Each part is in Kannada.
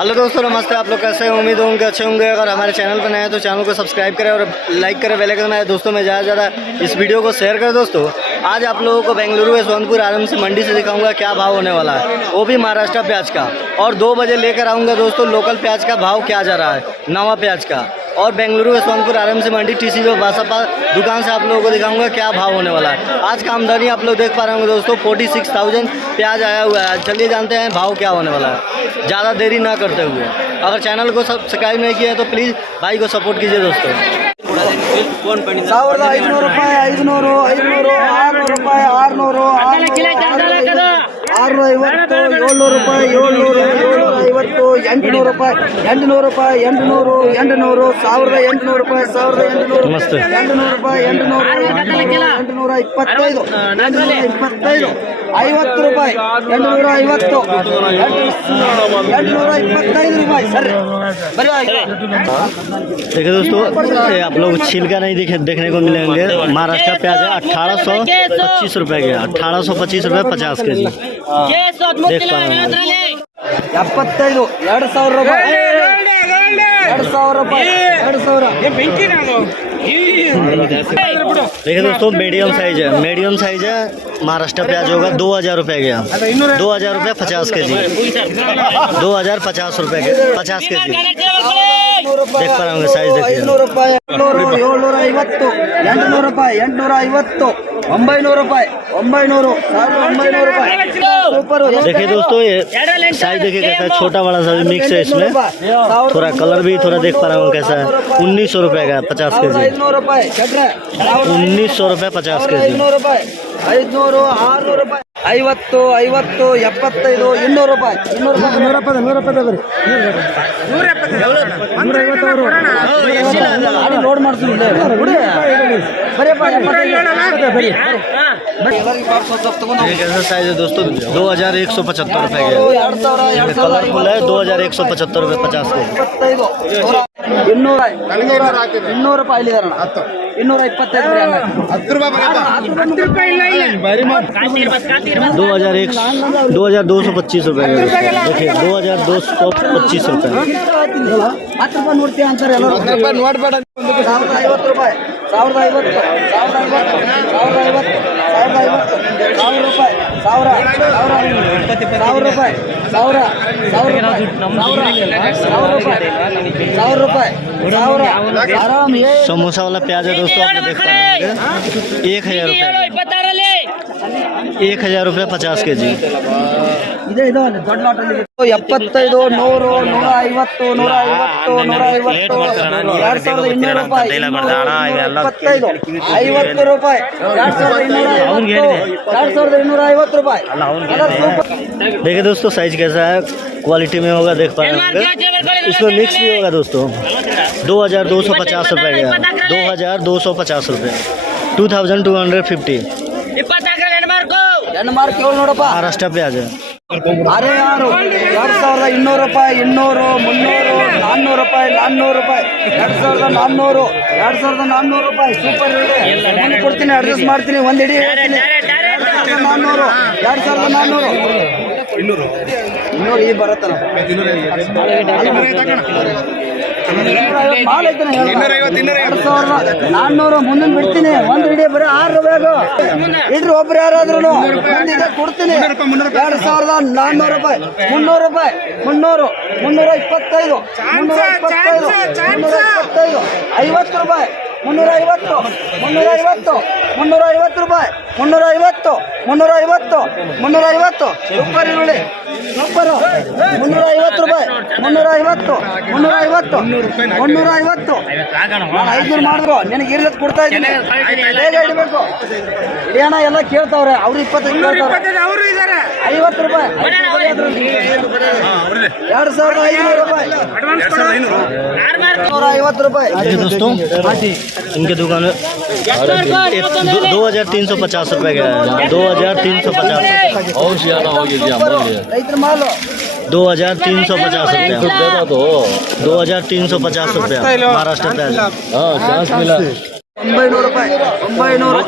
हेलो दोस्तों, नमस्ते। आप लोग कैसे हैं? उम्मीद होंगे अच्छे होंगे। अगर हमारे चैनल पर नए हैं तो चैनल को सब्सक्राइब करें और लाइक करें, बेल आइकन में। दोस्तों में ज़्यादा से ज़्यादा इस वीडियो को शेयर करें। दोस्तों आज आप लोगों को बेंगलुरु यशवंतपुर आरएमसी मंडी से दिखाऊंगा क्या भाव होने वाला है, वो भी महाराष्ट्र प्याज का। और 2 बजे लेकर आऊँगा दोस्तों लोकल प्याज का भाव क्या जा रहा है, नवा प्याज का। और बेंगलुरु यशवंतपुर आरएमसी मंडी टीसी बासापा दुकान से आप लोगों को दिखाऊंगा क्या भाव होने वाला है। आज का आमदनी आप लोग देख पा रहे होंगे दोस्तों, 46,000 प्याज आया हुआ है। चलिए जानते हैं भाव क्या होने वाला है, ज़्यादा देरी ना करते हुए। अगर चैनल को सब्सक्राइब नहीं किया है तो प्लीज़ भाई को सपोर्ट कीजिए दोस्तों। 1500 ರೂಪಾಯಿ 500 500 600 ರೂಪಾಯಿ 600 650 700 ರೂಪಾಯಿ 700 800 ರೂಪಾಯಿ 800 ರೂಪಾಯಿ 800 800 1800 ರೂಪಾಯಿ 1800 ನಮಸ್ತೆ 800 ರೂಪಾಯಿ 800 825 825 50 ರೂಪಾಯಿ 850 825 ರೂಪಾಯಿ ಸರ್ ಬರೀ देखिए दोस्तों, ये आप लोग छिलका नहीं देखने को मिलेंगे। महाराष्ट्र प्याज है 1825 रुपये के, 1825 रुपये 50 के जी। देख पा रहे हैं 75 2000 ರೂಪಾಯಿ 2000 ರೂಪಾಯಿ 2000 देखिए दोस्तों, मीडियम साइज है महाराष्ट्र प्याज होगा 2000 रुपये गया, 2000 रुपये 50 के जी, 2050 रुपये के 50 के जी। देख पा रहे होंगे साइज, देखिए 500 ರೂಪಾಯಿ 750 800 ರೂಪಾಯಿ 850 900 ರೂಪಾಯಿ 900 1900 ರೂಪಾಯಿ ಸೂಪರ್। देखिए दोस्तों, ये साइज देखिए कैसा है, छोटा बड़ा सा भी मिक्स है इसमें। थोड़ा कलर भी थोड़ा देख पा रहे हो कैसा है। 1900 रुपये का 50 के जी, 500 ರೂಪಾಯಿ ಚಟ್ರೆ 1900 रुपये 50 के जी। 500 ರೂಪಾಯಿ 500 600 ರೂಪಾಯಿ 50 50 75 200 ರೂಪಾಯಿ 100 ಲೋಡ್ ಮಾಡ್ತೀನಿ ये कैसा साइज है दोस्तों, 2175 रुपये के। कलरफुल है 2175 रुपये 50 के जी। 200 ರೂಪಾಯಿ ಇಲ್ಲಿದಾರಣ 225 2225 रुपये के। देखिए 2225 रुपये। 10 ರೂಪಾಯಿ ನೋಡ್ತೀಯ ಅಂತಾರೆ ಎಲ್ಲರೂ। 1050 ರೂಪಾಯಿ 1050 ರೂಪಾಯಿ 1000 ರೂಪಾಯಿ 1000 ರೂಪಾಯಿ आराम ये समोसा वाला प्याज है दोस्तों, आप देख पा रहे होंगे 1000 रुपये 1000 रुपये 50 के जी। ಇದೆ ಇದು ದೊಡ್ಡ ಲಾಟಲ್ಲಿ 75 100 150 150 2200 ರೂಪಾಯಿ 50 ರೂಪಾಯಿ 2250 ರೂಪಾಯಿ। देखिए दोस्तों साइज कैसा है, क्वालिटी में होगा, देख पा रहे होंगे। इसमें मिक्स भी होगा दोस्तों। 2250 रुपये का, 2250 रुपये 2250 ಡೆನ್ಮಾರ್ಕ್ 7 ನೋಡಪ್ಪ महाराष्ट्र प्याज है। ಅರೆ ಯಾರು 2200 ರೂಪಾಯಿ 200 300 400 ರೂಪಾಯಿ 400 ರೂಪಾಯಿ 2400 ರೂಪಾಯಿ ಸೂಪರ್ ರೇಟ್ ಕೊಡ್ತೀನಿ, ಅಡ್ಜಸ್ಟ್ ಮಾಡ್ತೀನಿ, ಒಂದು ಇಡೀ 400 2400 200 ಈ ಬರುತ್ತಲ್ಲ 400 ಮುಂದಿನ ಬಿಡ್ತೀನಿ, ಒಂದು ಇಡೀ ಬರೀ 6 ರೂಪಾಯಿಗೂ ಇಡ್ರಿ ಒಬ್ರು ಯಾರಾದ್ರೂ ಕೊಡ್ತೀನಿ। 2400 ರೂಪಾಯಿ 300 ರೂಪಾಯಿ 300 325 50 ರೂಪಾಯಿ 350 ರೂಪಾಯಿ 350 ಸೂಪರ್ ಈರುಳ್ಳಿ ಸೂಪರು 350 ರೂಪಾಯಿ 350 500 ಮಾಡಿದ್ರು ನಿನಗೆ ಇರ್ಲತ್ ಕೊಡ್ತಾ ಇದ್ದೀನಿ, ಬೇಗ ಹಿಡಿಬೇಕು ಹಿಡಿಯೋಣ। ಎಲ್ಲ ಕೇಳ್ತಾವ್ರೆ ಅವ್ರು 25 ಕೇಳ್ತಾವ್ರೆ, 50 ರೂಪಾಯಿ 2500 ರೂಪಾಯಿ 150 ರೂಪಾಯಿ। देखिए दोस्तों, इनके दुकान में 2350 रुपये का है, 2350 और ज्यादा हो गया ರೈತರ ಮಾಲು 2350 रुपये 2350 रुपये महाराष्ट्र प्याज। हाँ चांस मिला। 900 ರೂಪಾಯಿ 900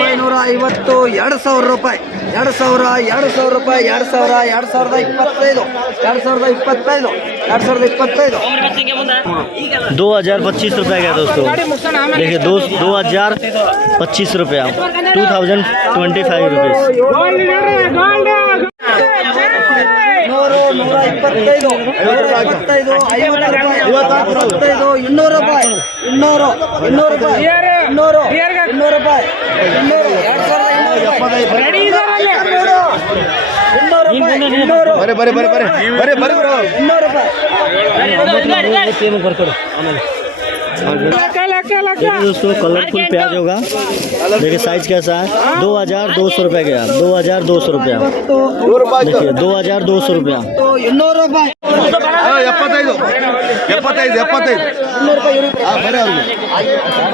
950 2000 ರೂಪಾಯಿ 2000 ರೂಪಾಯಿ 2025 2025 रुपये का दोस्तों। देखिए 2025 रुपया 2025 रुपीज़। 200 दोस्तों कलरफुल प्याज होगा। देखिए साइज कैसा है। 2200 रुपये का 2200 रुपया। देखिए 2200 रुपया। 200 ರೂಪಾಯಿ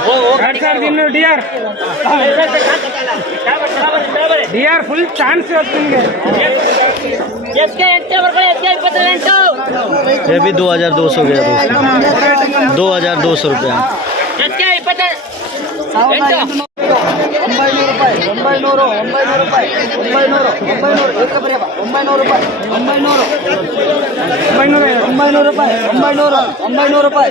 2,200 ಡಿಆರ್ ಫುಲ್ ಚಾನ್ಸ್ ನಿಮಗೆ ये भी 2200 गया दोस्तों। 2200 रुपया। 900 ರೂಪಾಯಿ 900 ರೂಪಾಯಿ 900 ರೂಪಾಯಿ 900 ರೂಪಾಯಿ 1900 1900 ರೂಪಾಯಿ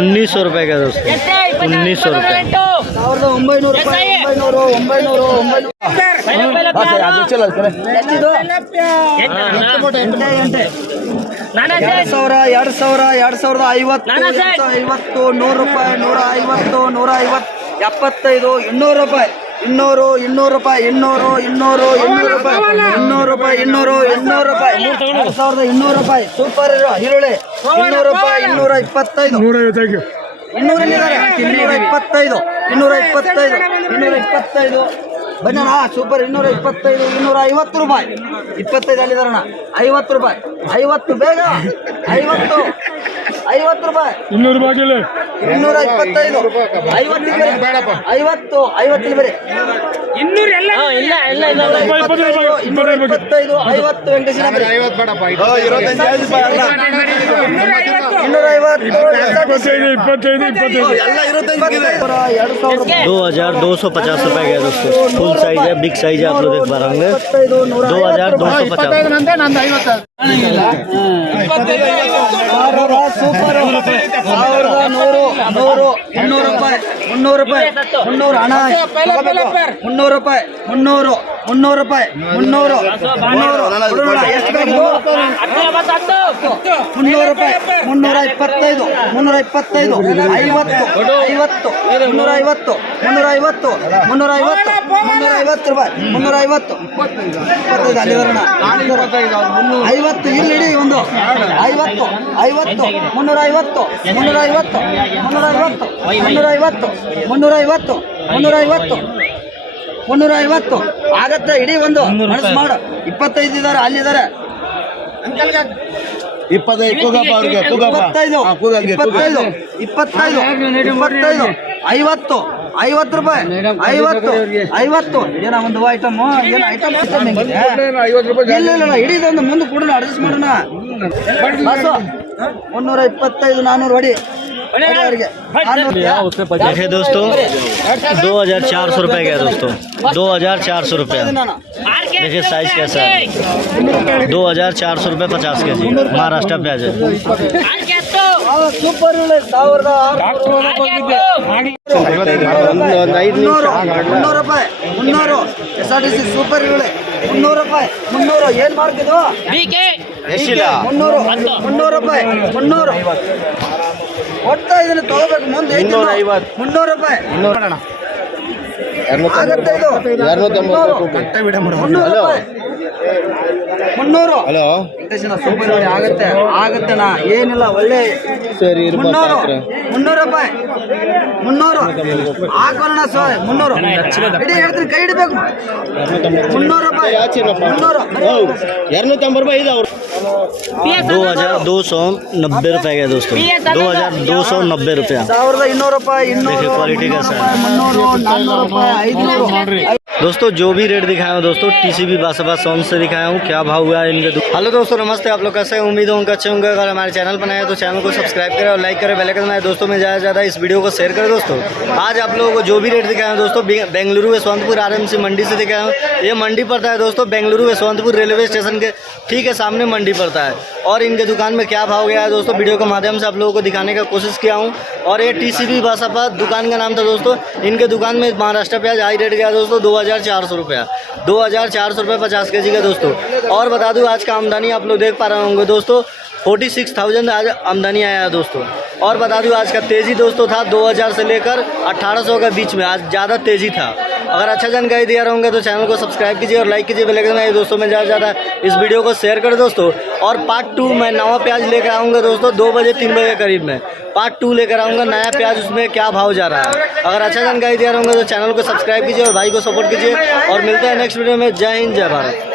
1900 रुपये का दोस्तों। 1900 रुपये। 1900 ರೂಪಾಯಿ 900 ಎಷ್ಟಿದು 2050 100 ರೂಪಾಯಿ 150 150 75 200 ರೂಪಾಯಿ 200 ರೂಪಾಯಿ 200 ರೂಪಾಯಿ 200 ರೂಪಾಯಿ 2200 ರೂಪಾಯಿ ಸೂಪರ್ ಈರುಳ್ಳಿ 200 ರೂಪಾಯಿ 225 225 ಬನ್ನಣ ಸೂಪರ್ 225 250 ರೂಪಾಯಿ 25 ಅಲ್ಲಿದಾರಣ 50 ರೂಪಾಯಿ 50 ಬೇಗ 50 ರೂಪಾಯಿ 225 50 ಬೇರೆ 225 50 ವೆಂಕಟೇಶನ ಬೇರೆ 2250 रुपये का दोस्तों। फुल साइज है, बिग साइज है, आप लोग देख पा रहे होंगे। 2250। ಸೂಪರ್ 200 ರೂಪಾಯಿ 300 ರೂಪಾಯಿ 300 ಹಣ 300 ರೂಪಾಯಿ 300 ರೂಪಾಯಿ 300 ಎಷ್ಟು ಬೇಕು 300 ರೂಪಾಯಿ 325 350 ರೂಪಾಯಿ 350 ಅಲ್ಲಿ ಬರೋಣ 50 ಇಲ್ಲಿ ಇಡಿ ಒಂದು 50 350 ಆಗತ್ತೆ ಇಡೀ ಒಂದು ಮನಸ್ಸು ಮಾಡು 25 ಇದಾರೆ ಅಲ್ಲಿದ್ದಾರೆ 25 50 ರೂಪಾಯಿ 50 ಏನ ಒಂದು ಐಟಮ್ ಏನು ಐಟಮ್ ಇಲ್ಲ ಇಡೀದೊಂದು ಮುಂದೆ ಕೂಡ ಅಡ್ಜಸ್ಟ್ ಮಾಡೋಣ 325 400 ಹೊಡಿ देखिए दोस्तों 2400 रुपये का है दोस्तों। 2400 रुपये। देखिए साइज कैसा है। 2400 रुपये 50 के जी महाराष्ट्र प्याज है। ಸೂಪರ್ 300 ರೂಪಾಯಿ 300 SRTC ಸೂಪರ್ 300 ರೂಪಾಯಿ 300 ಏನ್ ಮಾಡ್ತಿದ್ವು 300 ರೂಪಾಯಿ 300 ಕೊಡ್ತಾ ಇದನ್ನ ತಗೋಬೇಕು ಮುಂದೆ 300 ರೂಪಾಯಿ ಆಗತ್ತೆ ಇದು 300 ಹಲೋ ಸೂಪರ್ ಆಗತ್ತೆನಾ ಏನಿಲ್ಲ ಒಳ್ಳೆ 300 ರೂಪಾಯಿ 300 ಹಾಕೋಣ ಸರ್ 300 ಇಡೀ ಹೇಳ್ತೀನಿ ಕೈ ಹಿಡಿಬೇಕು 300 ರೂಪಾಯಿ 290 रुपये 2290 रुपये का दोस्तों। 2290 रुपया। 1200 ರೂಪಾಯಿ 200 देखिए क्वालिटी कैसा है। 300 400 ರೂಪಾಯಿ 500 दोस्तों जो भी रेट दिखाया हूँ दोस्तों टीसीबी बासाबाद सोन से दिखाया हूँ, क्या भाव हुआ है इनके। हेलो दोस्तों नमस्ते, आप लोग कैसे हैं? उम्मीद होंगे अच्छे होंगे। अगर हमारे चैनल पर नए हैं तो चैनल को सब्सक्राइब करें और लाइक करें, बेल आइकन दबाएं। दोस्तों में ज़्यादा से ज़्यादा इस वीडियो को शेयर करें। दोस्तों आज आप लोगों को जो भी रेट दिखाया हूँ दोस्तों बेंगलुरु यशवंतपुर आरएमसी मंडी से दिखाया हूँ। ये मंडी पड़ता है दोस्तों बेंगलुरु यशवंतपुर रेलवे स्टेशन के ठीक है सामने मंडी पड़ता है। और इनके दुकान में क्या भाव गया है दोस्तों वीडियो के माध्यम से आप लोगों को दिखाने का कोशिश किया हूँ। और ये टीसीबी बासाबाद दुकान का नाम था दोस्तों। इनके दुकान में महाराष्ट्र प्याज हाई रेट गया दोस्तों 2400 रुपया, 2400 रुपये 50 kg का दोस्तों। और बता दूं आज का आमदनी आप लोग देख पा रहे होंगे दोस्तों 46,000 आज आमदनी आया है दोस्तों। और बता दूं आज का तेज़ी दोस्तों था 2000 से लेकर 1800 के बीच में, आज ज़्यादा तेज़ी था। अगर अच्छा जानकारी दिया रहूँगा तो चैनल को सब्सक्राइब कीजिए और लाइक कीजिए, बेल आइकन दबाइए। दोस्तों में ज़्यादा इस वीडियो को शेयर करें दोस्तों। और पार्ट 2 मैं नवा प्याज लेकर आऊँगा दोस्तों 2 बजे 3 बजे करीब में पार्ट 2 लेकर आऊँगा नया प्याज, उसमें क्या भाव जा रहा है। अगर अच्छा जानकारी दिया रहूँगा तो चैनल को सब्सक्राइब कीजिए और भाई को सपोर्ट कीजिए। और मिलते हैं नेक्स्ट वीडियो में। जय हिंद जय भारत।